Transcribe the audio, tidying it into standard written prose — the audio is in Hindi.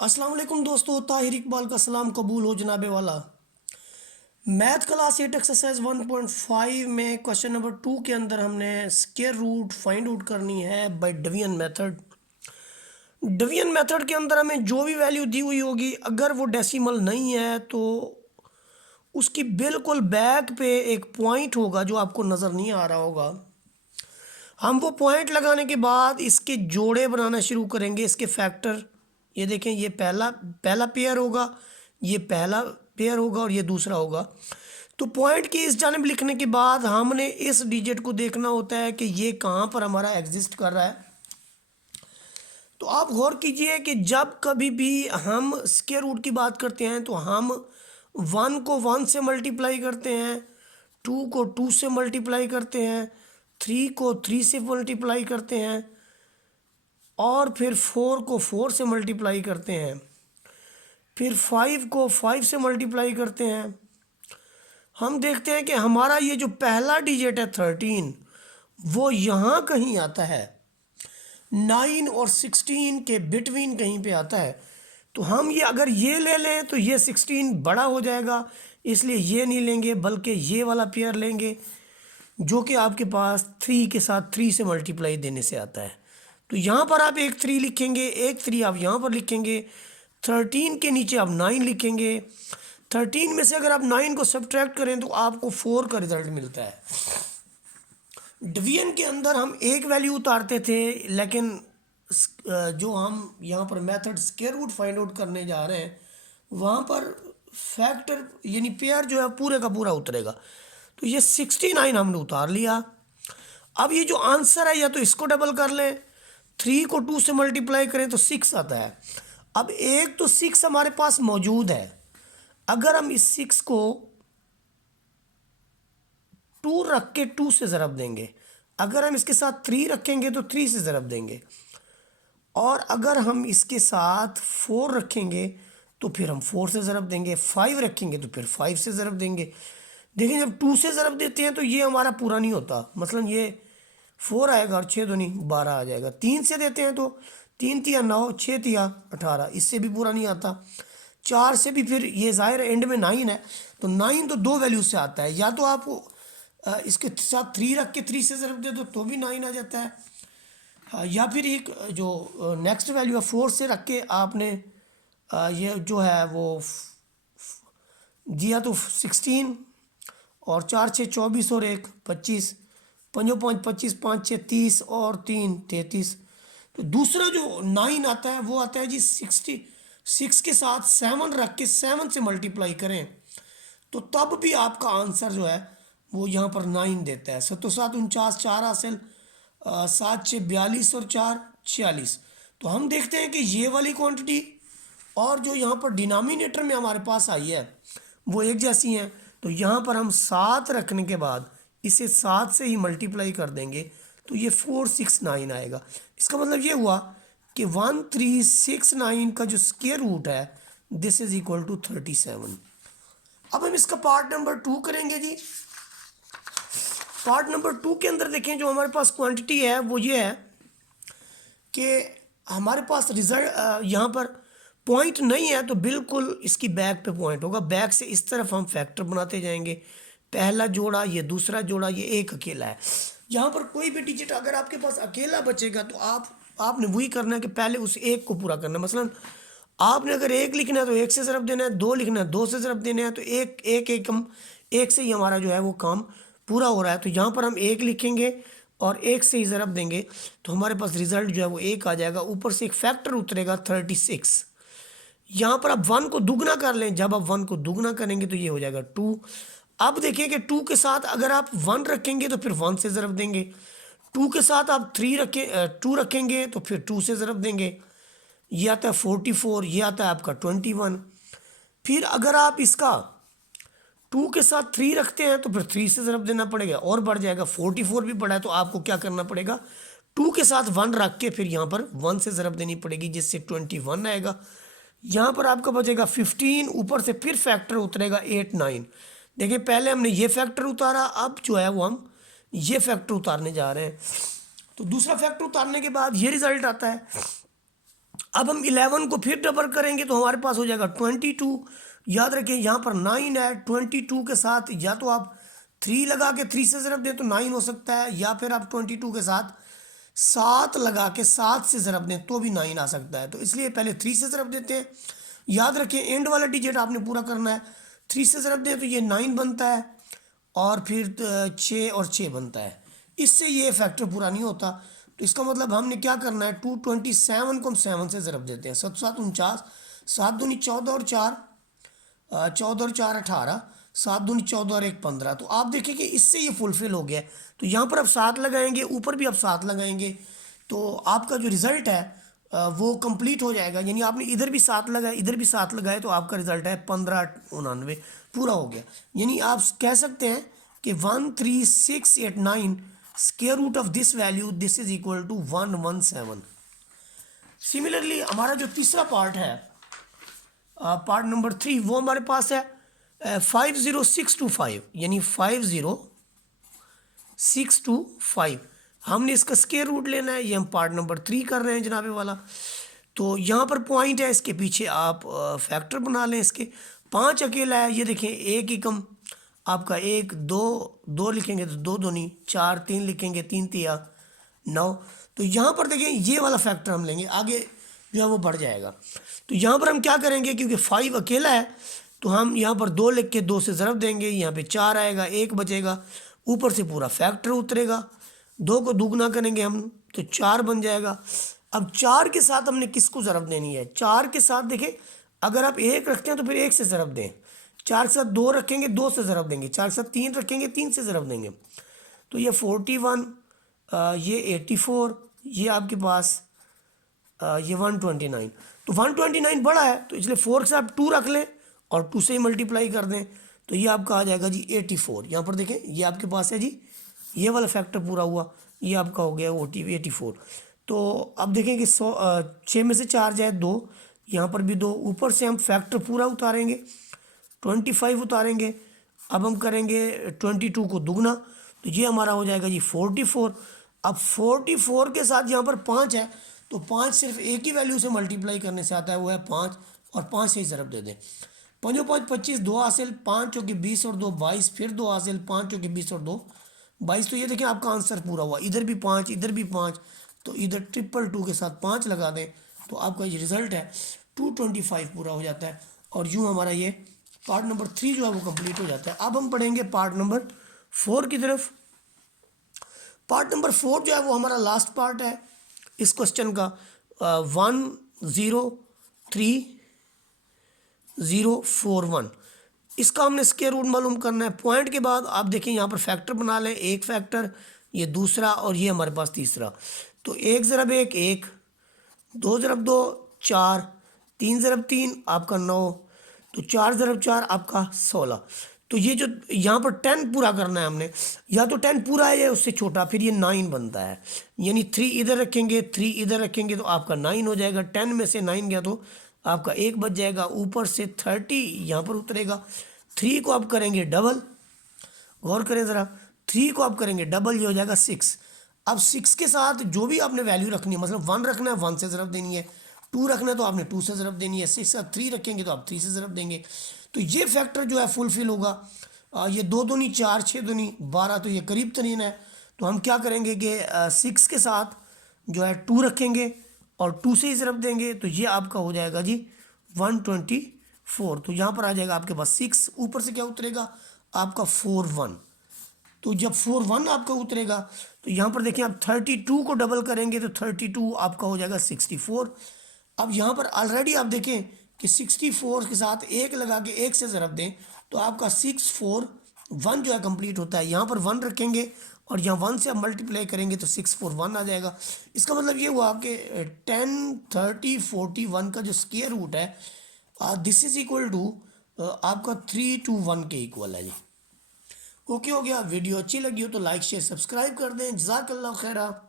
अस्सलाम वालेकुम दोस्तों, ताहिर इकबाल का सलाम कबूल हो जनाबे वाला। मैथ क्लास 8 एक्सरसाइज 1.5 में क्वेश्चन नंबर 2 के अंदर हमने स्क्वायर रूट फाइंड आउट करनी है by division method. Division method के अंदर हमें जो भी वैल्यू दी हुई होगी, अगर वो डेसिमल नहीं है तो उसकी बिल्कुल बैक पे एक पॉइंट होगा जो आपको नज़र नहीं आ रहा होगा। हम वो पॉइंट लगाने के बाद इसके जोड़े बनाना शुरू करेंगे, इसके फैक्टर। ये देखें, ये पहला पहला पेयर होगा, ये पहला पेयर होगा और ये दूसरा होगा। तो पॉइंट की इस जानिब लिखने के बाद हमने इस डिजिट को देखना होता है कि ये कहाँ पर हमारा एग्जिस्ट कर रहा है। तो आप गौर कीजिए कि जब कभी भी हम स्क्वायर रूट की बात करते हैं तो हम 1 को 1 से मल्टीप्लाई करते हैं, 2 को 2 से मल्टीप्लाई करते हैं, 3 को 3 से मल्टीप्लाई करते हैं और फिर 4 को 4 से मल्टीप्लाई करते हैं, फिर 5 को 5 से मल्टीप्लाई करते हैं। हम देखते हैं कि हमारा ये जो पहला डिजिट है 13, वो यहाँ कहीं आता है, 9 और 16 के बिटवीन कहीं पे आता है। तो हम ये अगर ये ले लें तो ये 16 बड़ा हो जाएगा, इसलिए ये नहीं लेंगे बल्कि ये वाला पेयर लेंगे जो कि आपके पास 3 के साथ 3 से मल्टीप्लाई देने से आता है। तो यहाँ पर आप एक 3 लिखेंगे, एक 3 आप यहाँ पर लिखेंगे, 13 के नीचे आप 9 लिखेंगे। 13 में से अगर आप 9 को सब्ट्रैक्ट करें तो आपको 4 का रिजल्ट मिलता है। डिवीजन के अंदर हम एक वैल्यू उतारते थे, लेकिन जो हम यहाँ पर method square root find out करने जा रहे हैं वहाँ पर फैक्टर यानी पेयर जो है पूरे का पूरा उतरेगा। तो ये 69 हमने उतार लिया। अब ये जो आंसर है या तो इसको डबल कर लें, 3 को 2 से मल्टीप्लाई करें तो 6 आता है। अब एक तो 6 हमारे पास मौजूद है, अगर हम इस 6 को 2 रख के 2 से ज़रब देंगे, अगर हम इसके साथ 3 रखेंगे तो 3 से ज़रब देंगे, और अगर हम इसके साथ 4 रखेंगे तो फिर हम 4 से ज़रब देंगे, 5 रखेंगे तो फिर 5 से ज़रब देंगे। देखिए, जब 2 से ज़रब देते हैं तो ये हमारा पूरा नहीं होता, मसलन ये 4 आएगा और 6 दूनी 12 आ जाएगा। 3 से देते हैं तो 3 तिया 9, 6 तिया 18, इससे भी पूरा नहीं आता। 4 से भी फिर ये ज़ाहिर एंड में 9 है, तो 9 तो दो वैल्यू से आता है, या तो आप इसके साथ 3 रख के 3 से ज़रब दे दो तो भी 9 आ जाता है, या फिर एक जो नेक्स्ट वैल्यू है 4 से रख के आपने ये जो है वो दिया तो 16, और 4 6 24 और 1 25, 5 5 25, 5 6 30 और 3 33। तो दूसरा जो 9 आता है वो आता है जी 66 के साथ 7 रख के 7 से मल्टीप्लाई करें तो तब भी आपका आंसर जो है वो यहाँ पर 9 देता है। 7 7 49, 4 हासिल, 7 6 42 और 4 46। तो हम देखते हैं कि ये वाली क्वांटिटी और जो यहाँ पर डिनोमिनेटर में हमारे पास आई है वो एक जैसी हैं। तो यहाँ पर हम 7 रखने के बाद इसे 7 से ही मल्टीप्लाई कर देंगे तो ये 469 आएगा। इसका मतलब ये हुआ कि 1369 का जो स्क्वायर रूट है दिस इज इक्वल टू 37। अब हम इसका पार्ट नंबर 2 करेंगे जी। पार्ट नंबर 2 के अंदर देखें, जो हमारे पास क्वांटिटी है वो ये है कि हमारे पास रिजल्ट यहाँ पर पॉइंट नहीं है तो बिल्कुल इसकी बैक पे पॉइंट होगा। बैक से इस तरफ हम फैक्टर बनाते जाएंगे, पहला जोड़ा, ये दूसरा जोड़ा, ये एक अकेला है। यहाँ पर कोई भी डिजिट अगर आपके पास अकेला बचेगा तो आपने वही करना है कि पहले उस एक को पूरा करना है। मसलन आपने अगर 1 लिखना है तो 1 से ज़रब देना है, 2 लिखना है 2 से ज़रब देना है, तो एक एक एक हम 1 से ही हमारा जो है वो काम पूरा हो रहा है। तो यहाँ पर हम 1 लिखेंगे और 1 से ही ज़रब देंगे तो हमारे पास रिज़ल्ट जो है वो 1 आ जाएगा। ऊपर से एक फैक्टर उतरेगा 36। यहाँ पर आप 1 को दुगना कर लें, जब आप 1 को दुगना करेंगे तो ये हो जाएगा 2। अब देखिए कि 2 के साथ अगर आप 1 रखेंगे तो फिर 1 से ज़रब देंगे, 2 के साथ आप 2 रखेंगे तो फिर 2 से ज़रब देंगे। ये आता है 44, ये आता है आपका 21। फिर अगर आप इसका 2 के साथ 3 रखते हैं तो फिर 3 से ज़रब देना पड़ेगा और बढ़ जाएगा। 44 भी बढ़ा है तो आपको क्या करना पड़ेगा, 2 के साथ 1 रख के फिर यहाँ पर 1 से ज़रब देनी पड़ेगी जिससे 21 आएगा। यहाँ पर आपका बचेगा 15, ऊपर से फिर फैक्टर उतरेगा 8 9। देखिए, पहले हमने ये फैक्टर उतारा, अब जो है वो हम ये फैक्टर उतारने जा रहे हैं। तो दूसरा फैक्टर उतारने के बाद ये रिज़ल्ट आता है। अब हम 11 को फिर डबल करेंगे तो हमारे पास हो जाएगा 22। याद रखें यहाँ पर 9 है, 22 के साथ या तो आप 3 लगा के 3 से ज़रब दें तो 9 हो सकता है, या फिर आप 22 के साथ 7 लगा के 7 से ज़रब दें तो भी 9 आ सकता है। तो इसलिए पहले 3 से ज़रब देते हैं। याद रखें एंड वाला डिजिट आपने पूरा करना है। 3 से ज़रब दें तो ये 9 बनता है, और फिर 6 और 6 बनता है। इससे ये फैक्टर पूरा नहीं होता। तो इसका मतलब हमने क्या करना है, 227 को हम 7 से ज़रब देते हैं। 7 7 49, 7 दूनी 14 और 4 14 और 4 18, 7 दूनी 14 और 1 15। तो आप देखिए कि इससे ये फुलफिल हो गया। तो यहाँ पर आप 7 लगाएंगे, ऊपर भी आप 7 लगाएंगे, तो आपका जो रिज़ल्ट है वो कंप्लीट हो जाएगा। यानी आपने इधर भी 7 लगाए, इधर भी 7 लगाए, तो आपका रिजल्ट है 1599 पूरा हो गया। यानी आप कह सकते हैं कि 13689 square root of this value this is equal to 117। Similarly हमारा जो तीसरा पार्ट है, पार्ट नंबर 3, वो हमारे पास है 50625, यानी 50625। हमने इसका स्क्वायर रूट लेना है। ये हम पार्ट नंबर 3 कर रहे हैं जनाबे वाला। तो यहाँ पर पॉइंट है, इसके पीछे आप फैक्टर बना लें। इसके 5 अकेला है, ये देखें एक ही कम आपका 1 2 2 लिखेंगे तो 2 दूनी 4, 3 लिखेंगे 3 तिया 9। तो यहाँ पर देखें ये वाला फैक्टर हम लेंगे, आगे जो है वो बढ़ जाएगा। तो यहाँ पर हम क्या करेंगे, क्योंकि 5 अकेला है तो हम यहाँ पर 2 लिख के 2 से ज़रब देंगे, यहाँ पे 4 आएगा, 1 बचेगा, ऊपर से पूरा फैक्टर उतरेगा। 2 को दुगना करेंगे हम तो 4 बन जाएगा। अब 4 के साथ हमने किसको ज़रब देनी है, 4 के साथ देखें अगर आप 1 रखते हैं तो फिर 1 से ज़रब दें। 4 के साथ 2 रखेंगे, 2 से ज़रब देंगे। 4 के साथ 3 रखेंगे, 3 से ज़रब देंगे। तो ये 41, ये 84, ये आपके पास ये 129। तो 129 बड़ा है, तो इसलिए 4 से आप 2 रख लें और 2 से ही मल्टीप्लाई कर दें, तो ये आपका आ जाएगा जी 84। यहाँ पर देखें ये आपके पास है जी, ये वाला फैक्टर पूरा हुआ, ये आपका हो गया 84। तो अब देखें कि 6 में से 4 जाए 2, यहाँ पर भी 2, ऊपर से हम फैक्टर पूरा उतारेंगे, 25 उतारेंगे। अब हम करेंगे 22 को दुगना, तो ये हमारा हो जाएगा जी 44। अब 44 के साथ यहाँ पर 5 है, तो 5 सिर्फ एक ही वैल्यू से मल्टीप्लाई करने से आता है, वो है 5, और 5 से ही ज़रब दे दें। 5 5 25, 2 हासिल, 5 चौके 20 और 2 22, फिर 2 हासिल, 5 चौके 20 और 2 22। तो ये देखिए आपका आंसर पूरा हुआ। इधर भी 5, इधर भी 5, तो इधर 222 के साथ 5 लगा दें, तो आपका ये रिज़ल्ट है 225 पूरा हो जाता है। और यूँ हमारा ये पार्ट नंबर 3 जो है वो कंप्लीट हो जाता है। अब हम पढ़ेंगे पार्ट नंबर 4 की तरफ। पार्ट नंबर 4 जो है वो हमारा लास्ट पार्ट है इस क्वेश्चन का। 103,041, इसका हमने स्क्वायर रूट मालूम करना है। पॉइंट के बाद आप देखें यहाँ पर फैक्टर बना लें, एक फैक्टर, ये दूसरा, और ये हमारे पास तीसरा। तो 1 ज़रब 1 1, 2 ज़रब 2 4, 3 ज़रब 3 आपका 9, तो 4 ज़रब 4 आपका 16। तो ये जो यहाँ पर 10 पूरा करना है हमने, या तो 10 पूरा है या उससे छोटा, फिर ये 9 बनता है। यानी 3 इधर रखेंगे, 3 इधर रखेंगे, तो आपका 9 हो जाएगा। 10 में से 9 गया तो आपका 1 बच जाएगा, ऊपर से 30 यहाँ पर उतरेगा। 3 को आप करेंगे डबल, गौर करें ज़रा, 3 को आप करेंगे डबल, ये हो जाएगा 6। अब 6 के साथ जो भी आपने वैल्यू रखनी है, मतलब 1 रखना है 1 से ज़रब देनी है, 2 रखना है तो आपने 2 से ज़रब देनी है, 6 का 3 रखेंगे तो आप 3 से ज़रब देंगे। तो ये फैक्टर जो है फुलफिल होगा। ये 2 दूनी 4, 6 दूनी 12, तो ये करीब तरीन है। तो हम क्या करेंगे कि 6 के साथ जो है 2 रखेंगे और 2 से ही ज़रब देंगे, तो ये आपका हो जाएगा जी 124। तो यहाँ पर आ जाएगा आपके पास 6, ऊपर से क्या उतरेगा आपका 41। तो जब 41 आपका उतरेगा, तो यहाँ पर देखें आप 32 को डबल करेंगे तो 32 आपका हो जाएगा 64। अब यहाँ पर ऑलरेडी आप देखें कि 64 के साथ 1 लगा के 1 से ज़रब दें, तो आपका 641 जो है कंप्लीट होता है। यहाँ पर 1 रखेंगे और यहाँ 1 से आप मल्टीप्लाई करेंगे तो 641 आ जाएगा। इसका मतलब ये हुआ कि 10 30 41 का जो स्क्वायर रूट है दिस इज़ इक्वल टू आपका 3 to 1 के इक्वल है जी। ओके हो गया। वीडियो अच्छी लगी हो तो लाइक शेयर सब्सक्राइब कर दें। जज़ाकल्लाह खैरा।